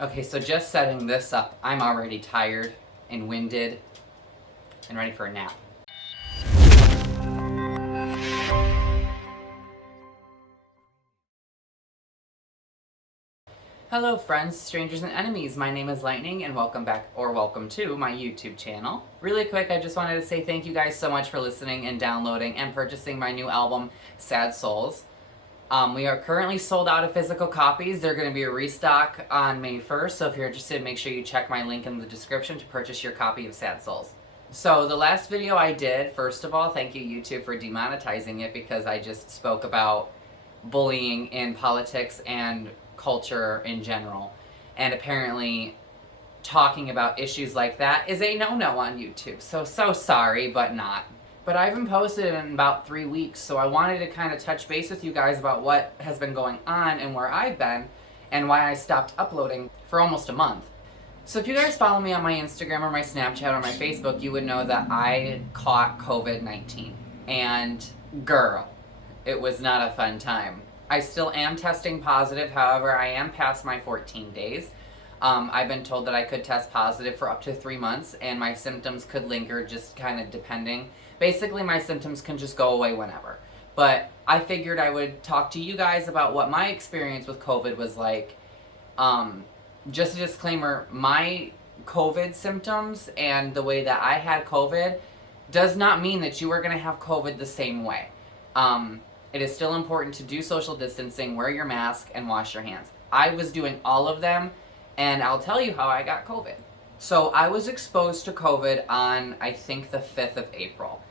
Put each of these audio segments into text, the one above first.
Okay, so just setting this up, I'm already tired and winded and ready for a nap. Hello friends, strangers, and enemies. My name is Lightning and welcome back, or welcome to, my YouTube channel. Really quick, I just wanted to say thank you guys so much for listening and downloading and purchasing my new album, Sad Souls. We are currently sold out of physical copies. They're going to be a restock on May 1st, so if you're interested, make sure you check my link in the description to purchase your copy of Sad Souls. So the last video I did, first of all, thank you YouTube for demonetizing it because I just spoke about bullying in politics and culture in general. And apparently talking about issues like that is a no-no on YouTube. So sorry, but not. But I haven't posted in about 3 weeks, so I wanted to kind of touch base with you guys about what has been going on and where I've been and why I stopped uploading for almost a month. So if you guys follow me on my Instagram or my Snapchat or my Facebook, you would know that I caught COVID-19. And girl, it was not a fun time. I still am testing positive, however, I am past my 14 days. I've been told that I could test positive for up to 3 months, and my symptoms could linger just kind of depending. Basically, my symptoms can just go away whenever. But I figured I would talk to you guys about what my experience with COVID was like. Just a disclaimer, my COVID symptoms and the way that I had COVID does not mean that you are going to have COVID the same way. It is still important to do social distancing, wear your mask, and wash your hands. I was doing all of them, and I'll tell you how I got COVID. So I was exposed to COVID on, I think, the 5th of April.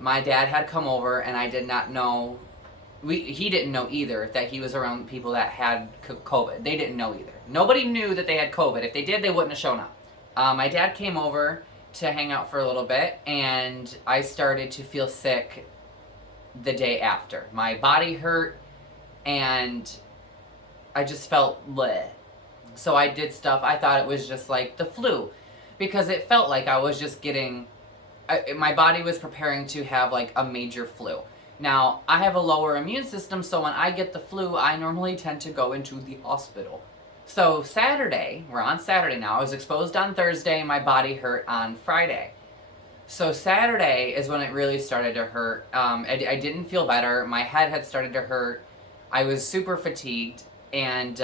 My dad had come over, and I did not know, he didn't know either that he was around people that had COVID. They didn't know either. Nobody knew that they had COVID. If they did, they wouldn't have shown up. My dad came over to hang out for a little bit, and I started to feel sick the day after. My body hurt, and I just felt bleh. So I did stuff, I thought it was just like the flu, because it felt like I was just getting, my body was preparing to have like a major flu. Now, I have a lower immune system, so when I get the flu, I normally tend to go into the hospital. So Saturday, we're on Saturday now, I was exposed on Thursday, my body hurt on Friday. So Saturday is when it really started to hurt. I didn't feel better, my head had started to hurt, I was super fatigued. And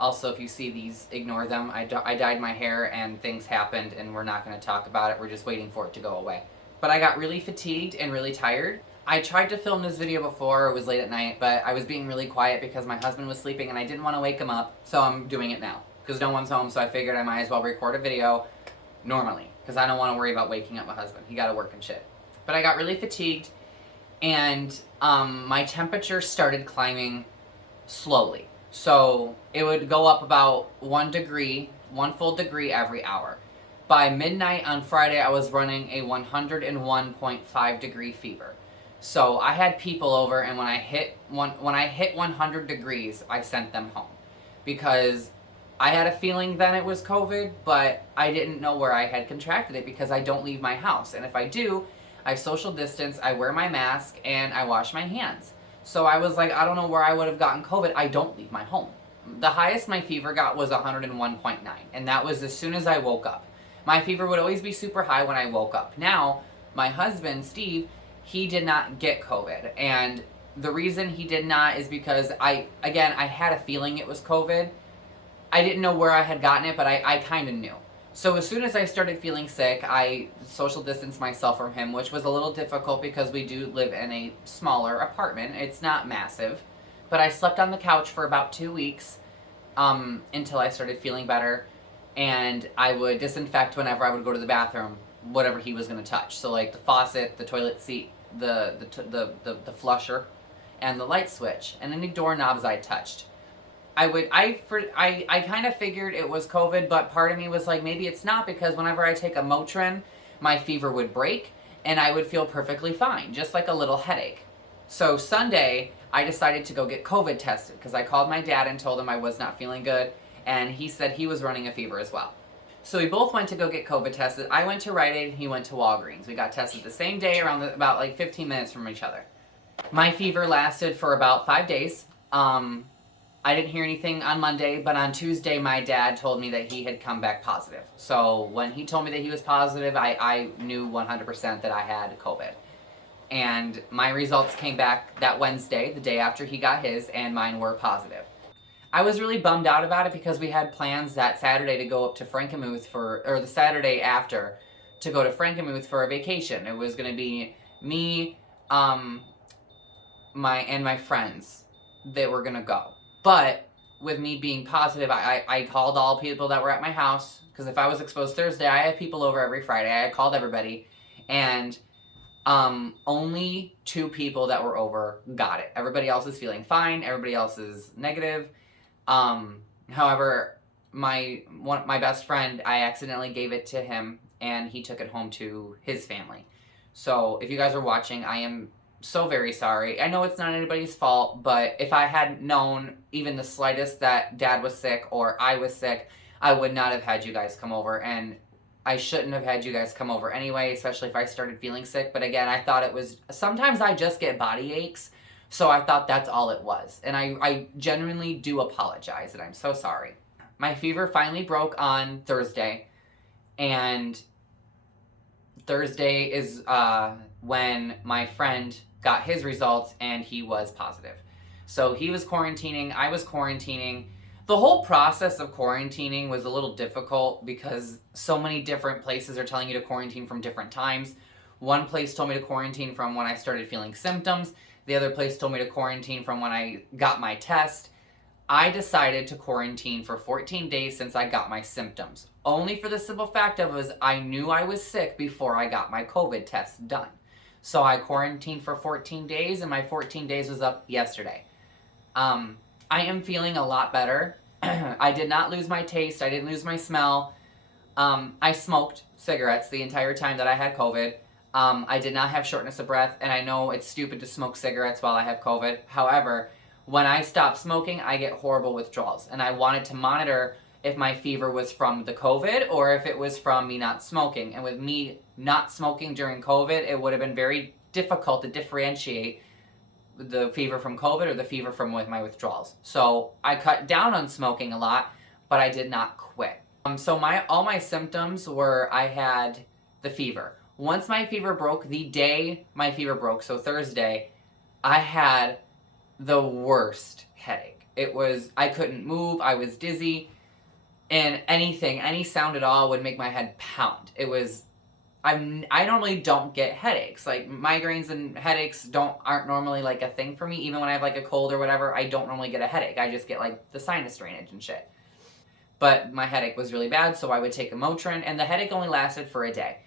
also, if you see these, ignore them. I dyed my hair and things happened, and we're not going to talk about it. We're just waiting for it to go away. But I got really fatigued and really tired. I tried to film this video before, it was late at night, but I was being really quiet because my husband was sleeping and I didn't want to wake him up, so I'm doing it now. Because no one's home, so I figured I might as well record a video normally. Because I don't want to worry about waking up my husband. He got to work and shit. But I got really fatigued, and my temperature started climbing slowly. So it would go up about 1 full degree every hour. By midnight on Friday, I was running a 101.5 degree fever. So I had people over, and when I hit 100 degrees, I sent them home. Because I had a feeling then it was COVID, but I didn't know where I had contracted it because I don't leave my house. And if I do, I social distance, I wear my mask, and I wash my hands. So I was like, I don't know where I would have gotten COVID. I don't leave my home. The highest my fever got was 101.9, and that was as soon as I woke up. My fever would always be super high when I woke up. Now, my husband, Steve, he did not get COVID, and the reason he did not is because I had a feeling it was COVID. I didn't know where I had gotten it, but I kind of knew. So as soon as I started feeling sick, I social distanced myself from him, which was a little difficult because we do live in a smaller apartment. It's not massive. But I slept on the couch for about 2 weeks until I started feeling better. And I would disinfect whenever I would go to the bathroom, whatever he was going to touch. So like the faucet, the toilet seat, the flusher, and the light switch, and any doorknobs I touched. I kind of figured it was COVID, but part of me was like, maybe it's not, because whenever I take a Motrin, my fever would break, and I would feel perfectly fine, just like a little headache. So Sunday, I decided to go get COVID tested, because I called my dad and told him I was not feeling good, and he said he was running a fever as well. So we both went to go get COVID tested. I went to Rite Aid, he went to Walgreens. We got tested the same day, about like 15 minutes from each other. My fever lasted for about 5 days. I didn't hear anything on Monday, but on Tuesday, my dad told me that he had come back positive. So when he told me that he was positive, I knew 100% that I had COVID. And my results came back that Wednesday, the day after he got his, and mine were positive. I was really bummed out about it because we had plans that Saturday to go up to Frankenmuth or the Saturday after, to go to Frankenmuth for a vacation. It was going to be me, my friends that were going to go. But with me being positive, I called all people that were at my house, because if I was exposed Thursday, I have people over every Friday. I called everybody, and only 2 people that were over got it. Everybody else is feeling fine. Everybody else is negative. However, my best friend, I accidentally gave it to him, and he took it home to his family. So if you guys are watching, I am so very sorry. I know it's not anybody's fault, but if I had known even the slightest that Dad was sick or I was sick, I would not have had you guys come over, and I shouldn't have had you guys come over anyway, especially if I started feeling sick. But again, I thought it was, sometimes I just get body aches, so I thought that's all it was. And I genuinely do apologize, and I'm so sorry. My fever finally broke on Thursday, and Thursday is when my friend got his results, and he was positive. So he was quarantining, I was quarantining. The whole process of quarantining was a little difficult because so many different places are telling you to quarantine from different times. One place told me to quarantine from when I started feeling symptoms. The other place told me to quarantine from when I got my test. I decided to quarantine for 14 days since I got my symptoms. Only for the simple fact of was I knew I was sick before I got my COVID test done. So I quarantined for 14 days, and my 14 days was up yesterday. I am feeling a lot better. I did not lose my taste. I didn't lose my smell. I smoked cigarettes the entire time that I had COVID. I did not have shortness of breath, and I know it's stupid to smoke cigarettes while I have COVID. However, when I stop smoking, I get horrible withdrawals, and I wanted to monitor if my fever was from the COVID or if it was from me not smoking. And with me not smoking during COVID, it would have been very difficult to differentiate the fever from COVID or the fever from my withdrawals. So I cut down on smoking a lot, but I did not quit. So all my symptoms were I had the fever. Once my fever broke, the day my fever broke, so Thursday, I had the worst headache. I couldn't move, I was dizzy, and any sound at all would make my head pound. I normally don't get headaches. Like, migraines and headaches aren't normally like a thing for me. Even when I have like a cold or whatever, I don't normally get a headache. I just get like the sinus drainage and shit. But my headache was really bad, so I would take a Motrin, and the headache only lasted for a day.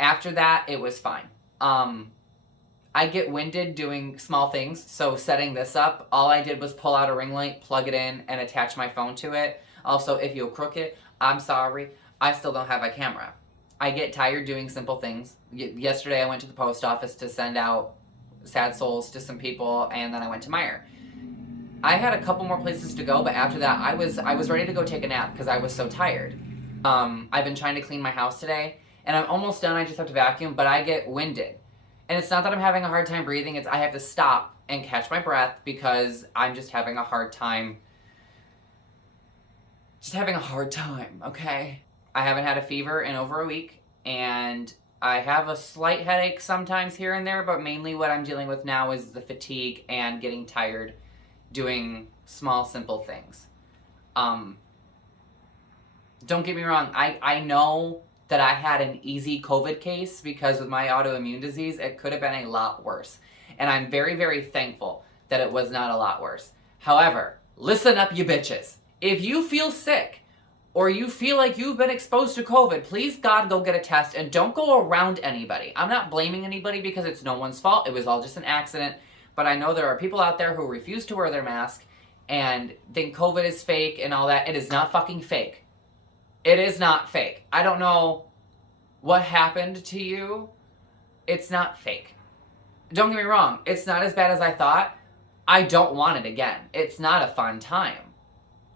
After that, it was fine. I get winded doing small things, so setting this up, all I did was pull out a ring light, plug it in, and attach my phone to it. Also, if you'll crook it, I'm sorry, I still don't have a camera. I get tired doing simple things. Yesterday I went to the post office to send out sad souls to some people, and then I went to Meijer. I had a couple more places to go, but after that I was ready to go take a nap because I was so tired. I've been trying to clean my house today, and I'm almost done. I just have to vacuum, but I get winded. And it's not that I'm having a hard time breathing, it's I have to stop and catch my breath because I'm just having a hard time. Okay? I haven't had a fever in over a week, and I have a slight headache sometimes here and there, but mainly what I'm dealing with now is the fatigue and getting tired doing small, simple things. Don't get me wrong, I know that I had an easy COVID case because with my autoimmune disease, it could have been a lot worse. And I'm very, very thankful that it was not a lot worse. However, listen up, you bitches. If you feel sick, or you feel like you've been exposed to COVID, please God go get a test and don't go around anybody. I'm not blaming anybody because it's no one's fault. It was all just an accident. But I know there are people out there who refuse to wear their mask and think COVID is fake and all that. It is not fucking fake. It is not fake. I don't know what happened to you. It's not fake. Don't get me wrong. It's not as bad as I thought. I don't want it again. It's not a fun time.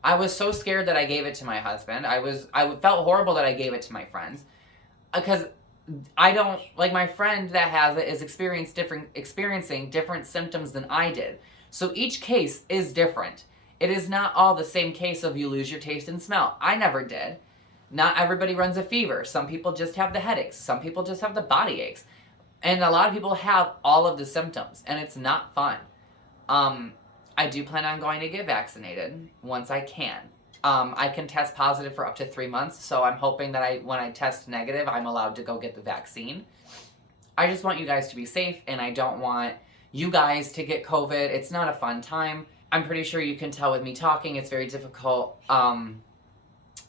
I was so scared that I gave it to my husband. I felt horrible that I gave it to my friends. Because I don't, like, my friend that has it is experiencing different symptoms than I did. So each case is different. It is not all the same case of you lose your taste and smell. I never did. Not everybody runs a fever. Some people just have the headaches. Some people just have the body aches. And a lot of people have all of the symptoms, and it's not fun. I do plan on going to get vaccinated once I can. I can test positive for up to 3 months, so I'm hoping that when I test negative, I'm allowed to go get the vaccine. I just want you guys to be safe, and I don't want you guys to get COVID. It's not a fun time. I'm pretty sure you can tell with me talking, it's very difficult.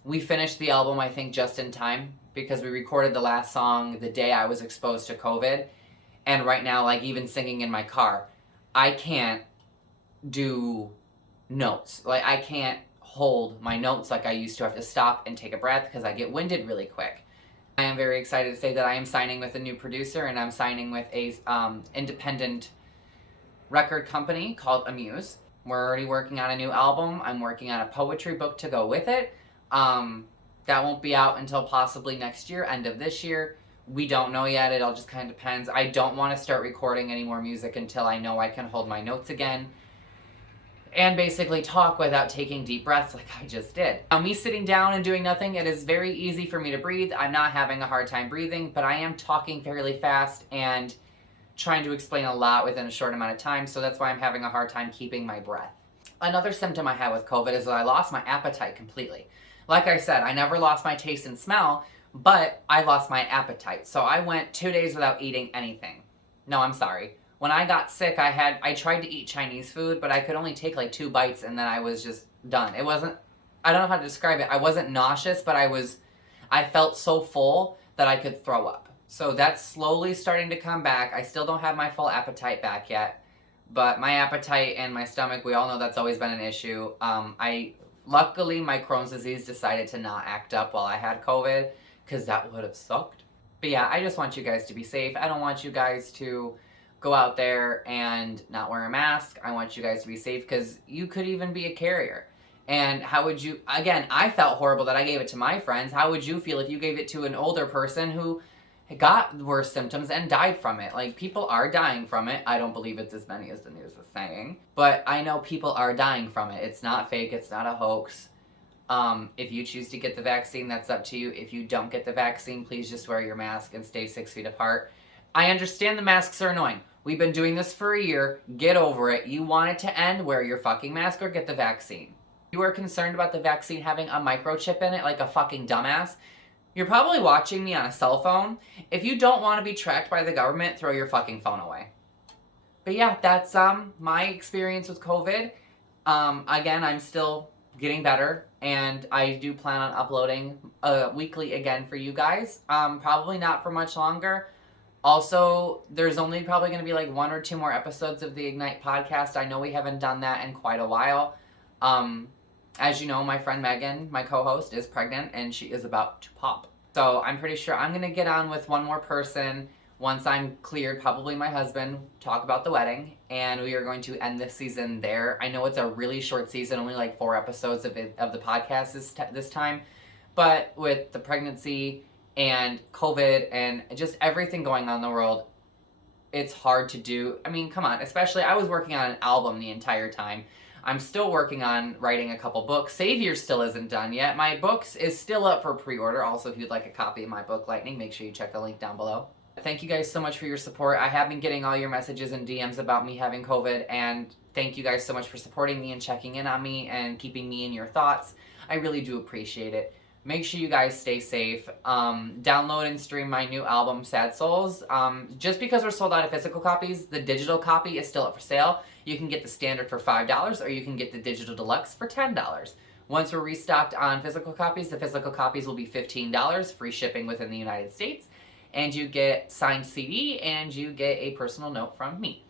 We finished the album, I think, just in time, because we recorded the last song the day I was exposed to COVID. And right now, like, even singing in my car, I can't do notes. Like, I can't hold my notes like I used to. I have to stop and take a breath because I get winded really quick. I am very excited to say that I am signing with a new producer, and I'm signing with a independent record company called Amuse. We're already working on a new album. I'm working on a poetry book to go with it. That won't be out until possibly next year, end of this year. We don't know yet. It all just kind of depends. I don't want to start recording any more music until I know I can hold my notes again and basically talk without taking deep breaths like I just did. Now, me sitting down and doing nothing, it is very easy for me to breathe. I'm not having a hard time breathing, but I am talking fairly fast and trying to explain a lot within a short amount of time, so that's why I'm having a hard time keeping my breath. Another symptom I had with COVID is that I lost my appetite completely. Like I said, I never lost my taste and smell, but I lost my appetite. So I went 2 days without eating anything. No, I'm sorry. When I got sick, I tried to eat Chinese food, but I could only take like 2 bites and then I was just done. It wasn't, I don't know how to describe it. I wasn't nauseous, but I felt so full that I could throw up. So that's slowly starting to come back. I still don't have my full appetite back yet, but my appetite and my stomach, we all know that's always been an issue. Luckily, my Crohn's disease decided to not act up while I had COVID, because that would have sucked. But yeah, I just want you guys to be safe. I don't want you guys to go out there and not wear a mask. I want you guys to be safe, because you could even be a carrier. And how would you, again, I felt horrible that I gave it to my friends. How would you feel if you gave it to an older person who got worse symptoms and died from it? Like, people are dying from it. I don't believe it's as many as the news is saying, but I know people are dying from it. It's not fake. It's not a hoax. If you choose to get the vaccine, that's up to you. If you don't get the vaccine, please just wear your mask and stay 6 feet apart. I understand the masks are annoying. We've been doing this for a year. Get over it. You want it to end, wear your fucking mask or get the vaccine. You are concerned about the vaccine having a microchip in it like a fucking dumbass. You're probably watching me on a cell phone. If you don't want to be tracked by the government, throw your fucking phone away. But yeah, that's my experience with COVID. Again, I'm still getting better, and I do plan on uploading weekly again for you guys. Probably not for much longer. Also, there's only probably going to be like 1 or 2 more episodes of the Ignite podcast. I know we haven't done that in quite a while. As you know, my friend Megan, my co-host, is pregnant, and she is about to pop. So I'm pretty sure I'm going to get on with one more person once I'm cleared, probably my husband, talk about the wedding, and we are going to end this season there. I know it's a really short season, only like 4 episodes of the podcast this time, but with the pregnancy and COVID and just everything going on in the world, it's hard to do. I mean, come on, especially I was working on an album the entire time. I'm still working on writing a couple books. Savior still isn't done yet. My books is still up for pre-order. Also, if you'd like a copy of my book, Lightning, make sure you check the link down below. Thank you guys so much for your support. I have been getting all your messages and DMs about me having COVID, and thank you guys so much for supporting me and checking in on me and keeping me in your thoughts. I really do appreciate it. Make sure you guys stay safe. Download and stream my new album, Sad Souls. Just because we're sold out of physical copies, the digital copy is still up for sale. You can get the standard for $5, or you can get the digital deluxe for $10. Once we're restocked on physical copies, the physical copies will be $15, free shipping within the United States, and you get signed CD, and you get a personal note from me.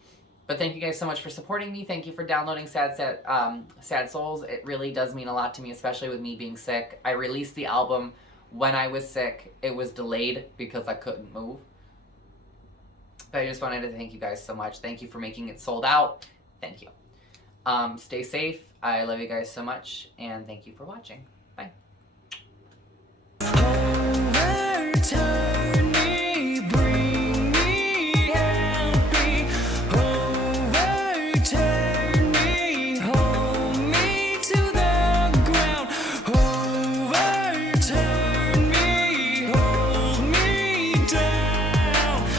But thank you guys so much for supporting me. Thank you for downloading Sad Souls. It really does mean a lot to me, especially with me being sick. I released the album when I was sick. It was delayed because I couldn't move. But I just wanted to thank you guys so much. Thank you for making it sold out. Thank you. Stay safe. I love you guys so much, and thank you for watching. Bye.